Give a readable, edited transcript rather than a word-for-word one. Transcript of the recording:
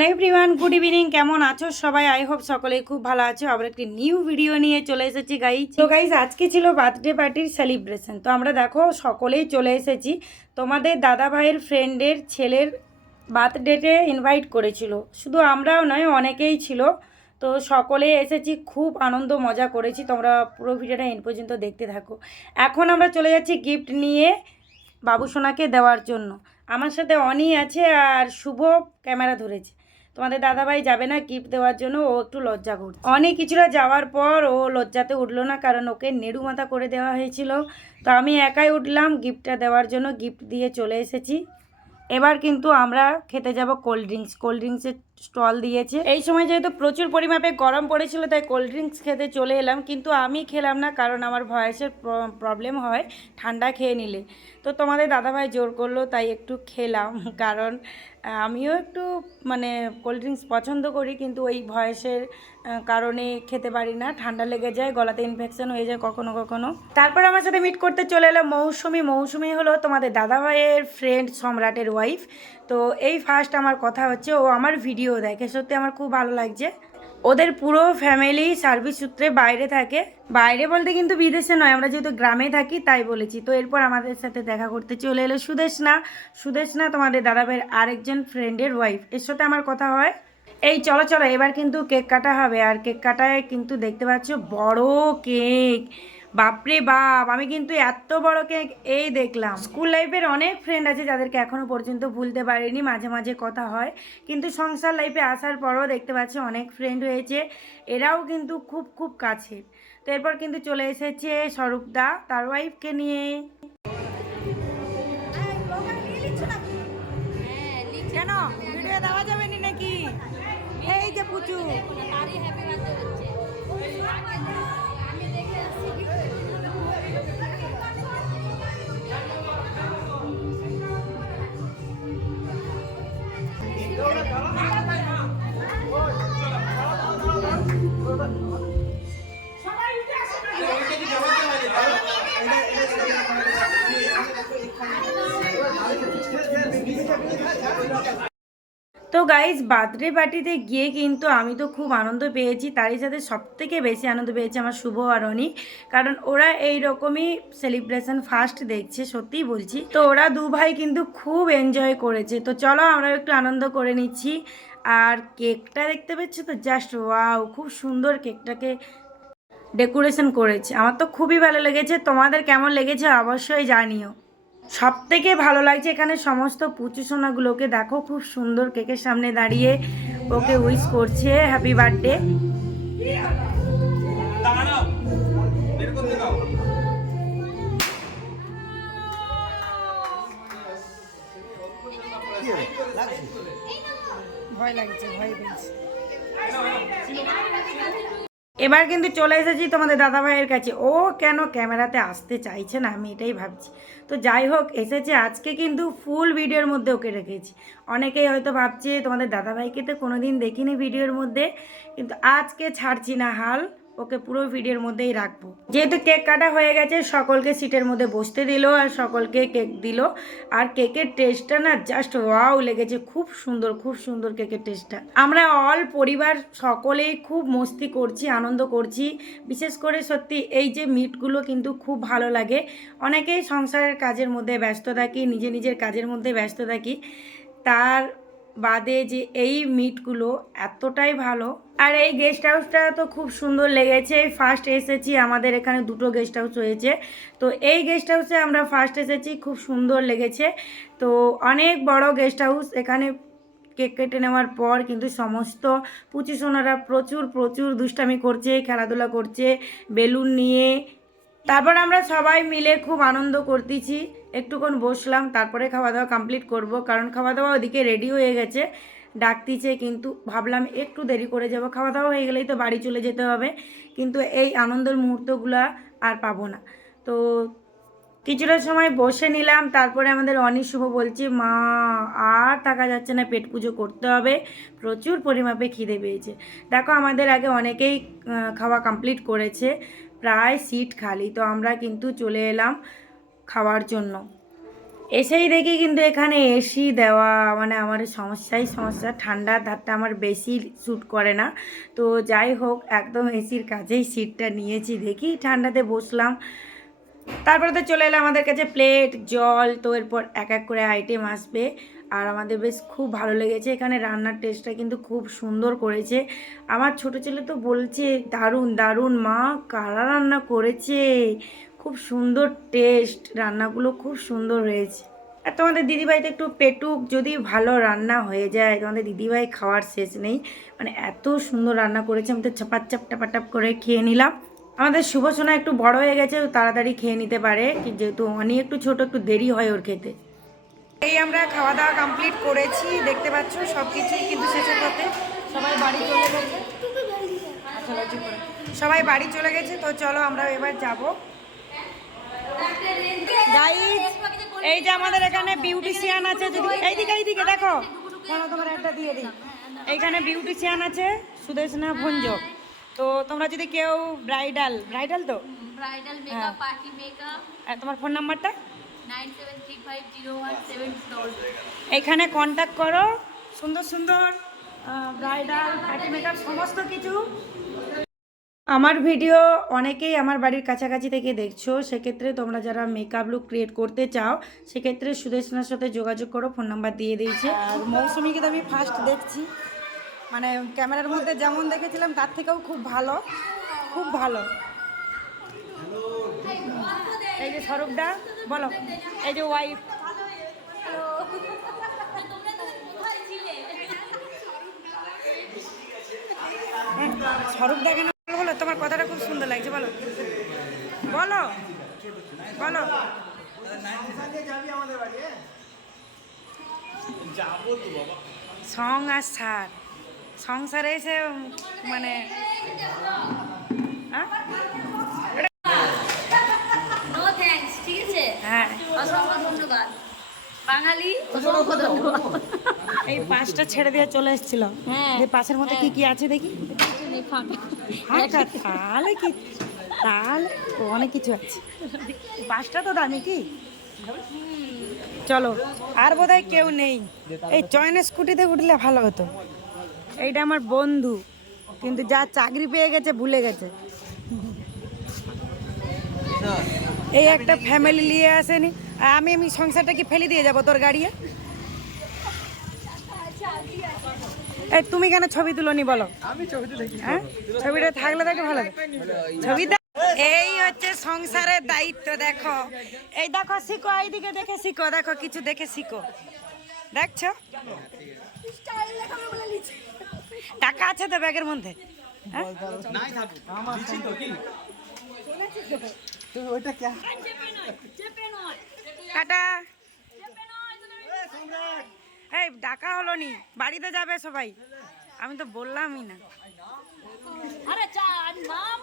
Hello everyone, good evening. কেমন আছো সবাই? আই হোপ সকলেই খুব ভালো আছো। আবার একটি নিউ ভিডিও নিয়ে চলে এসেছি গাইজ। তো গাইজ আজকে ছিল বার্থডে পার্টির সেলিব্রেশন। তো আমরা দেখো সকলেই চলে এসেছি। তোমাদের দাদা ভাইয়ের ফ্রেন্ডের ছেলের বার্থডেতে ইনভাইট করেছিল, শুধু আমরাও নয় অনেকেই ছিল। তো সকলেই এসেছি, খুব আনন্দ মজা করেছি। তোমরা পুরো ভিডিওটা এন্ড পর্যন্ত দেখতে থাকো। এখন আমরা চলে যাচ্ছি গিফট নিয়ে বাবুসোনাকে দেওয়ার জন্য। আমার সাথে অনি আছে আর শুভ ক্যামেরা ধরেছে। তোমাদের দাদাভাই যাবে না গিফট দেওয়ার জন্য, ও একটু লজ্জা করছে। অনেক কিছুটা যাওয়ার পর ও লজ্জাতে উঠলো না, কারণ ওকে নেড়ু মাথা করে দেওয়া হয়েছিল। তো আমি একাই উঠলাম গিফটটা দেওয়ার জন্য, গিফট দিয়ে চলে এসেছি। এবার কিন্তু আমরা খেতে যাব কোল্ড ড্রিঙ্কসের স্টল দিয়েছে। এই সময় যেহেতু প্রচুর পরিমাপে গরম পড়েছিল, তাই কোল্ড ড্রিঙ্কস খেতে চলে এলাম। কিন্তু আমি খেলাম না, কারণ আমার ভয়েসের প্রবলেম হয় ঠান্ডা খেয়ে নিলে। তো তোমাদের দাদাভাই জোর করলো, তাই একটু খেলাম। কারণ আমিও একটু মানে কোল্ড ড্রিঙ্কস পছন্দ করি, কিন্তু ওই ভয়েসের কারণে খেতে পারি না, ঠান্ডা লেগে যায়, গলাতে ইনফেকশন হয়ে যায় কখনো কখনো। তারপর আমার সাথে মিট করতে চলে এলো মৌসুমি হলো তোমাদের দাদাভাইয়ের ফ্রেন্ড সম্রাটের ওয়াইফ। তো এই ফার্স্ট আমার কথা হচ্ছে, ও আমার ভিডিও দেখে, সত্যি আমার খুব ভালো লাগছে। ওদের পুরো ফ্যামিলি সার্ভিস সূত্রে বাইরে থাকে, বাইরে বলতে কিন্তু বিদেশে নয়, আমরা যেহেতু গ্রামে থাকি তাই বলেছি। তো এরপর আমাদের সাথে দেখা করতে চলে এলো সুদেশনা তোমাদের দাদাভাইয়ের আরেকজন ফ্রেন্ডের ওয়াইফ, এর সাথে আমার কথা হয়। এই চলো চলো, এবার কিন্তু কেক কাটা হবে। আর কেক কাটায় কিন্তু দেখতে পাচ্ছ বড় কেক, বাপরে বাপ, আমি কিন্তু এত বড় কেক এই দেখলাম। স্কুল লাইফের অনেক ফ্রেন্ড আছে যাদেরকে এখনো পর্যন্ত ভুলতে পারিনি, মাঝে মাঝে কথা হয়, কিন্তু সংসার লাইফে আসার পরও দেখতে পাচ্ছি অনেক ফ্রেন্ড হয়েছে, এরাও কিন্তু খুব খুব কাছের। তো এরপর কিন্তু চলে এসেছে স্বরূপদা তার ওয়াইফকে নিয়ে। কেন ভিডিও দেওয়া যাবে না নাকি? এই যে পুচু তো গাইজ বার্থডে পার্টিতে গিয়ে কিন্তু আমি তো খুব আনন্দ পেয়েছি, তারই সাথে সবথেকে বেশি আনন্দ পেয়েছে আমার শুভ আর অনি, কারণ ওরা এই রকমই সেলিব্রেশন ফার্স্ট দেখছে, সত্যিই বলছি। তো ওরা দু ভাই কিন্তু খুব এনজয় করেছে। তো চলো আমরা একটু আনন্দ করে নিচ্ছি। আর কেকটা দেখতে পাচ্ছ তো, জাস্ট ওয়াও, খুব সুন্দর কেকটাকে ডেকোরেশন করেছে, আমার তো খুবই ভালো লেগেছে। তোমাদের কেমন লেগেছে অবশ্যই জানিও। সব থেকে ভালো লাগছে এখানে সমস্ত পুচু সোনাগুলোকে, দেখো খুব সুন্দর কেকের সামনে দাঁড়িয়ে ওকে উইশ করছে হ্যাপি বার্থডে। ভয় লাগছে, ভয় পেয়েছে। এবার কিন্তু চলে এসেছি তোমাদের দাদাভাইয়ের কাছে। ও কেন ক্যামেরাতে আসতে চাইছে না, আমি এটাই ভাবছি। তো যাই হোক, এসেছে আজকে, কিন্তু ফুল ভিডিওর মধ্যে ওকে রেখেছি। অনেকেই হয়তো ভাবছে তোমাদের দাদাভাইকে তো কোনোদিন দেখিনি ভিডিওর মধ্যে, কিন্তু আজকে ছাড়ছি না হাল, ওকে পুরো ভিডিওর মধ্যেই রাখবো। যেহেতু কেক কাটা হয়ে গেছে, সকলকে সিটের মধ্যে বসতে দিল আর সকলকে কেক দিল। আর কেকের টেস্টটা না জাস্ট ওয়াও লেগেছে, খুব সুন্দর কেকের টেস্টটা। আমরা অল পরিবার সকলেই খুব মস্তি করছি, আনন্দ করছি। বিশেষ করে সত্যি এই যে মিটগুলো কিন্তু খুব ভালো লাগে। অনেকেই সংসারের কাজের মধ্যে ব্যস্ত থাকি, নিজের কাজের মধ্যে ব্যস্ত থাকি, তার বাদে যে এই মিটগুলো এতটাই ভালো। আর এই গেস্ট হাউসটা তো খুব সুন্দর লেগেছে। ফার্স্ট এসেছি, আমাদের এখানে দুটো গেস্ট হাউস হয়েছে, তো এই গেস্ট হাউসে আমরা ফার্স্ট এসেছি, খুব সুন্দর লেগেছে। তো অনেক বড় গেস্ট হাউস। এখানে কেক কেটে নেওয়ার পর কিন্তু সমস্ত পুচি সোনারা প্রচুর প্রচুর দুষ্টামি করছে, খেলাধুলা করছে বেলুন নিয়ে। তারপর আমরা সবাই মিলে খুব আনন্দ করতেছি, একটুক্ষণ বসলাম, তারপরে খাওয়া দাওয়া কমপ্লিট করব, কারণ খাওয়া দাওয়া ওদিকে রেডি হয়ে গেছে, ডাকতিছে, কিন্তু ভাবলাম একটু দেরি করে যাব, খাওয়া দাওয়া হয়ে গেলেই তো বাড়ি চলে যেতে হবে, কিন্তু এই আনন্দের মুহূর্তগুলো আর পাবো না। তো কিছুটা সময় বসে নিলাম, তারপরে আমাদের অনি শুভ বলছে মা আর থাকা যাচ্ছে না, পেট পুজো করতে হবে, প্রচুর পরিমাপে খিদে পেয়েছে। দেখো আমাদের আগে অনেকেই খাওয়া কমপ্লিট করেছে, প্রায় সিট খালি, তো আমরা কিন্তু চলে এলাম খাওয়ার জন্য। এসেই দেখি কিন্তু এখানে এসি দেওয়া, মানে আমার সমস্যা, ঠান্ডার ধারটা আমার বেশি স্যুট করে না। তো যাই হোক, একদম এসির কাছেই সিটটা নিয়েছি, দেখি ঠান্ডাতে বসলাম। তারপরে তো চলে এলো আমাদের কাছে প্লেট, জল, তো এরপর এক এক করে আইটেম আসবে। আর আমাদের বেশ খুব ভালো লেগেছে, এখানে রান্নার টেস্টটা কিন্তু খুব সুন্দর করেছে। আমার ছোটো ছেলে তো বলছে দারুণ দারুণ মা, কারা রান্না করেছে, খুব সুন্দর টেস্ট, রান্নাগুলো খুব সুন্দর হয়েছে। আর তোমাদের দিদিভাই তো একটু পেটুক, যদি ভালো রান্না হয়ে যায় তোমাদের দিদিভাই খাওয়ার শেষ নেই, মানে এত সুন্দর রান্না করেছে। আমাদের চাপাচাপ টাপাটাপ করে খেয়ে নিলাম। আমাদের শুভ সোনা একটু বড় হয়ে গেছে, ও তাড়াতাড়ি খেয়ে নিতে পারে, যেহেতু অনেক একটু ছোট, একটু দেরি হয় ওর খেতে। এই আমরা খাওয়া দাওয়া কমপ্লিট করেছি, দেখতে পাচ্ছ সব কিছুই কিন্তু শেষের পথে। সবাই বাড়ি চলে গেছে, সবাই বাড়ি চলে গেছে। তো চলো আমরা এবার যাবো। গাইস, এই যে আমাদের এখানে বিউটিশিয়ান আছে, যদি এইদিকে দেখো, তোমার একটা দিয়ে দিই। এইখানে বিউটিশিয়ান আছে সুদেশনা ভঞ্জ। তো তোমরা যদি কেউ ব্রাইডাল তো ব্রাইডাল মেকআপ, পার্টি মেকআপ, তোমার ফোন নাম্বারটা 97350172। এখানে কন্ট্যাক্ট করো, সুন্দর সুন্দর ব্রাইডাল, পার্টি মেকআপ, সমস্ত কিছু। আমার ভিডিও অনেকেই আমার বাড়ির কাছাকাছি থেকে দেখছো, সেক্ষেত্রে তোমরা যারা মেকআপ লুক ক্রিয়েট করতে চাও সেক্ষেত্রে সুদেশনার সাথে যোগাযোগ করো, ফোন নাম্বার দিয়ে দিয়েছে। আর মৌসুমীকে তো আমি ফার্স্ট দেখছি, মানে ক্যামেরার মধ্যে যেমন দেখেছিলাম তার থেকেও খুব ভালো, খুব ভালো। এই যে স্বরূপদা, বলো, এই যে ওয়াইফ। স্বরূপদা কেন বলো, তোমার কথাটা খুব সুন্দর লাগছে, বলো বলো বলো। সংসারে এসে মানে নো থ্যাঙ্কস, ঠিক আছে? হ্যাঁ, অসংখ্য ধন্যবাদ বাঙালি, অসংখ্য ধন্যবাদ। এই পাঁচটা ছেড়ে দিয়ে চলে এসেছিল। হ্যাঁ, এই পাশের মধ্যে কি কি আছে দেখি। আচ্ছা, তাহলে কি, তাহলে অনেক কিছু আছে, পাঁচটা তো দামি কি। চলো, আর বোধহয় কেউ নেই। এই চয়নের স্কুটিতে উঠলে ভালো হতো। এইটা আমার বন্ধু, কিন্তু যা চাকরি পেয়ে গেছে ভুলে গেছে। এই একটা ফ্যামিলি নিয়ে আসেনি, আর আমি সংসারটা কি ফেলে দিয়ে যাবো তোর গাড়িয়ে? এই তুমি কেন ছবি তুলোনি বলো? হ্যাঁ, ছবিটা থাকলে দেখে ভালো, ছবিটা। এই হচ্ছে সংসারের দায়িত্ব, দেখো, এই দেখো, শিখো, এইদিকে দেখে শিখো, দেখো কিছু দেখে শিখো, দেখছো? টাকা আছে তো ব্যাগের মধ্যে? টাটা। এই ডাকা হলো নি, বাড়িতে যাবে সবাই, আমি তো বললামই না। আরে চা নাম